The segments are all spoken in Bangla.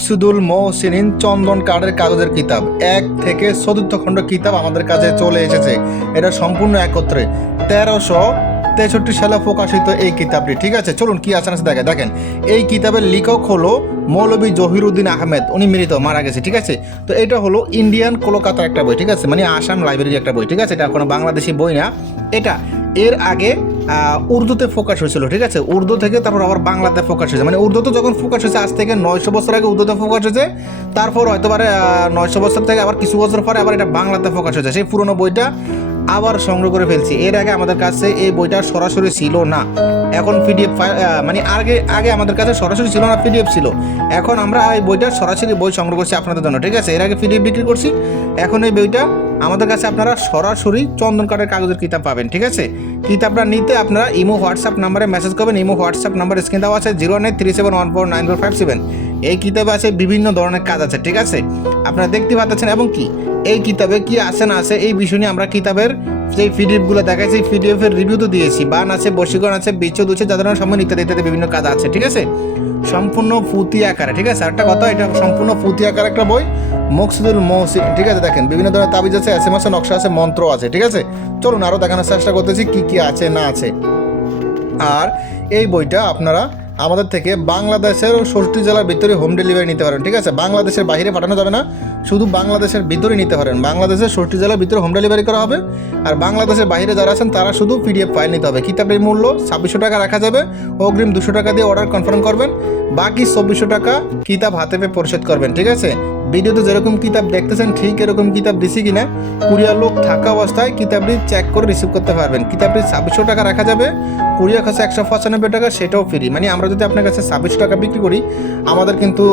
মকসুদুল মহসিনিন চন্দন কাঠের কাগজের কিতাব 1 থেকে 4th খণ্ড কিতাব আমাদের কাছে চলে এসেছে। এটা সম্পূর্ণ একত্রে 1363 সালে প্রকাশিত এই কিতাবটি। ঠিক আছে, চলুন কি আছে না দেখেন। এই কিতাবের লেখক হলো মৌলভী জহিরুদ্দিন আহমেদ, উনি মৃত, মারা গেছে। ঠিক আছে, তো এটা হলো ইন্ডিয়ান কলকাতার একটা বই। ঠিক আছে, মানে আসাম লাইব্রেরির একটা বই। ঠিক আছে, এটা কোনো বাংলাদেশি বই না। এটা এর আগে উর্দুতে ফোকাস হয়েছিল। ঠিক আছে, উর্দু থেকে তারপর আবার বাংলাতে ফোকাস হয়েছে। মানে উর্দুতে যখন ফোকাস হয়েছে আজ থেকে 900 বছর আগে উর্দুতে ফোকাস হয়েছে, তারপর হয়তো পারে 900 বছর থেকে আবার কিছু বছর পরে আবার এটা বাংলাতে ফোকাস হয়েছে। সেই পুরোনো বইটা আবার সংগ্রহ করে ফেলছি। এর আগে আমাদের কাছে এই বইটা সরাসরি ছিল না, এখন পিডিএফ মানে আগে আমাদের কাছে সরাসরি ছিল না, পিডিএফ ছিল। এখন আমরা এই বইটা সরাসরি বই সংগ্রহ করছি আপনাদের জন্য। ঠিক আছে, এর আগে পিডিএফ বিক্রি করছি, এখন এই বইটা আমাদের কাছে আপনারা সরাসরি চন্দন কাঠের কাগজের কিতাব পাবেন। ঠিক আছে, কিতাবটা নিতে আপনারা ইমো হোয়াটসঅ্যাপ নাম্বারে মেসেজ করবেন। ইমো হোয়াটসঅ্যাপ নাম্বার স্ক্রিন দেওয়া আছে 09371494457। এই কিতাবে আছে বিভিন্ন ধরনের কাজ আছে। ঠিক আছে, আপনারা দেখতে পাচ্ছেন। এবং কি এই কিতাবে কি আছে না আছে এই বিষয় নিয়ে আমরা কিতাবের যে পিডিএফগুলো দেখাইছি, পিডিএফের রিভিউ তো দিয়েছি। বান আছে, বশীকরণ আছে, বিচ্ছেদ আছে, যাদের সম্মান ইত্যাদি ইত্যাদি বিভিন্ন কাজ আছে। ঠিক আছে, সম্পূর্ণ পুঁথি আকারে। ঠিক আছে, একটা কথা, এটা সম্পূর্ণ পুঁথি আকারে একটা বই, মকসুদুল মহসিন। ঠিক আছে, দেখেন বিভিন্ন ধরনের তাবিজ আছে, এসএম আছে, নকশা আছে, মন্ত্র আছে। ঠিক আছে, চলুন আরও দেখানোর চেষ্টা করতেছি কি কি আছে না আছে। আর এই বইটা আপনারা আমাদের থেকে বাংলাদেশের 60 জেলার ভিতরে হোম ডেলিভারি নিতে পারেন। ঠিক আছে, বাংলাদেশের বাইরে পাঠানো যাবে না, শুধু বাংলাদেশের ভিতরে নিতে পারেন। বাংলাদেশের 60 জেলার ভিতরে হোম ডেলিভারি করা হবে। আর বাংলাদেশের বাইরে যারা আছেন তারা শুধু পিডিএফ ফাইল নিতে হবে। কিতাবের মূল্য 2600 টাকা রাখা যাবে। অগ্রিম 200 টাকা দিয়ে অর্ডার কনফার্ম করবেন, বাকি 2400 টাকা কিতাব হাতে পেয়ে পরিশোধ করবেন। ঠিক আছে, ভিডিওতে যেরকম কিতাব দেখতেছেন ঠিক এরকম কিতাব দিছি কিনা কুরিয়ার লোক থাকা অবস্থায় কিতাবটি চেক করে রিসিভ করতে পারবেন। কিতাবটি 2600 টাকা রাখা যাবে, কুরিয়ার কাছে 195 টাকা, সেটাও ফ্রি। মানে আমরা যদি আপনার কাছে 2600 টাকা বিক্রি করি, আমাদের কিন্তু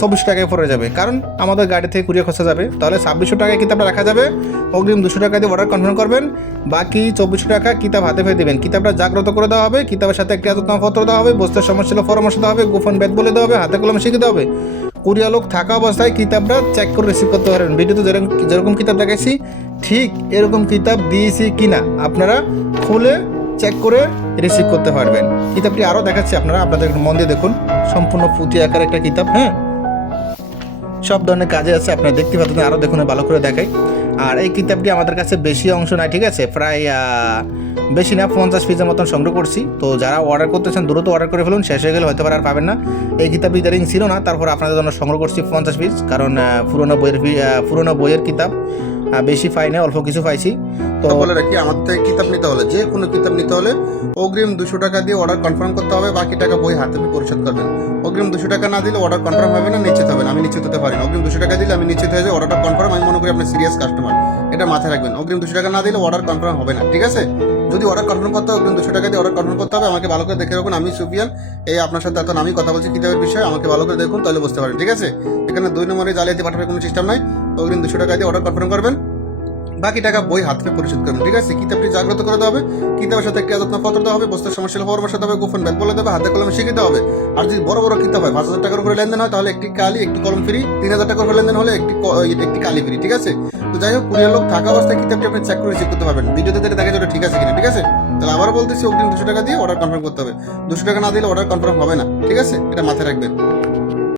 24 টাকায় পড়ে যাবে, কারণ আমাদের গাড়ি থেকে কুরিয়ার খরচা যাবে। তাহলে 2600 টাকায় কিতাবটা রাখা যাবে। অগ্রিম 200 টাকা দিয়ে অর্ডার কনফার্ম করবেন, বাকি 2400 টাকা কিতাব হাতে পেয়ে দেবেন। কিতাবটা জাগ্রত করে দেওয়া হবে, কিতাবের সাথে একটি আদতনামপত্র দেওয়া হবে, বসতে সমস্যা ছিল পরামর্শ দেওয়া হবে, গোপন বেদ বলে দেওয়া হবে, হাতে কলমে শিখে দেওয়া হবে। কুরিয়ার লোক থাকা অবস্থায় কিতাবটা চেক করে রিসিভ করতে পারবেন। ভিডিওতে যেরকম কিতাব দেখাইছি ঠিক এরকম কিতাব দিয়েছি কিনা আপনারা খুলে চেক করে রিসিভ করতে পারবেন। কিতাবটি আরও দেখাচ্ছি, আপনাদের মন দিয়ে দেখুন। সম্পূর্ণ পুঁথি আকার একটা কিতাব। হ্যাঁ, সব ধরনের কাজে আছে, আপনারা দেখতে পাচ্ছেন। আরও দেখুন, ভালো করে দেখাই। আর এই কিতাবটি আমাদের কাছে বেশি অংশ নাই। ঠিক আছে, প্রায় বেশি না, 50 পিসের মতন সংগ্রহ করছি। তো যারা অর্ডার করতেছেন দ্রুত অর্ডার করে ফেলুন, শেষ হয়ে গেলে হয়তো আর পাবেন না। এই কিতাবটি ইদারিং ছিল না, তারপর আপনাদের জন্য সংগ্রহ করছি 50 পিস, কারণ পুরোনো বইয়ের কিতাব বেশি পাই না, অল্প কিছু পাইছি। তো বলে রাখি, আমাদের থেকে কিতাব নিতে হলে, যে কোনো কিতাব নিতে হলে অগ্রিম 200 টাকা দিয়ে অর্ডার কনফার্ম করতে হবে, বাকি টাকা বই হাতে পেয়ে পরিশোধ করবেন। অগ্রিম 200 টাকা না দিলে অর্ডার কনফার্ম হবে না, নিশ্চিত হবে না। আমি নিশ্চিত হতে পারি না, অগ্রিম 200 টাকা দিলে আমি নিশ্চিত হয়ে যাই অর্ডারটা কনফার্ম। আমি মনে করি আপনি সিরিয়াস কাস্টমার, এটা মাথায় রাখবেন। অগ্রিম 200 টাকা না দিলে অর্ডার কনফার্ম হবে না। ঠিক আছে, যদি অর্ডার কনফার্ম করতে হবে, অগ্রিম 200 টাকা দিয়ে অর্ডার কনফার্ম করতে হবে। আমাকে ভালো করে দেখে রাখুন, আমি সুফিয়ান, এই আপনার সাথে এখন আমি কথা বলছি কিতাবের বিষয়ে। আমাকে ভালো করে দেখুন, তাহলে বুঝতে পারেন। ঠিক আছে, এখানে 2 নম্বরে জালিয়াতি পাঠানোর কোনো সিস্টেম নাই। অগ্রিম 200 টাকা দিয়ে অর্ডার কনফার্ম করবেন, বাকি টাকা বই হাত পেয়ে পরিশোধ করবেন। ঠিক আছে, কিতাবটি জাগ্রত করে দেওয়া হবে, কিতাবের সাথে একটি আদতনামপত্র দেওয়া হবে, বস্তার সমস্যা পরামর্শ দেওয়া হবে, গোপন বেদ বলে দেবে, হাতে কলমে শিখে দেওয়া হবে। আর যদি বড় বড় কিতাব হয় 5000 টাকার উপরে লেনদেন হয়, তাহলে একটি কালি একটি কলম ফ্রি। 3000 টাকার উপরে লেনদেন হলে একটি কালি ফ্রি। ঠিক আছে, তো যাই হোক, কুরিয়ার লোক থাকা অবস্থায় কিতাবটি আপনি চেক করে রিসিভ করতে পারবেন। ভিডিওতে দেখে দেখা যাবে ঠিক আছে কিনা। ঠিক আছে, তাহলে আবার বলতেছি, অগ্রিম 200 টাকা দিয়ে অর্ডার কনফার্ম করতে হবে। 200 টাকা না দিলে অর্ডার কনফার্ম হবে না। ঠিক আছে, এটা মাথায় রাখবেন।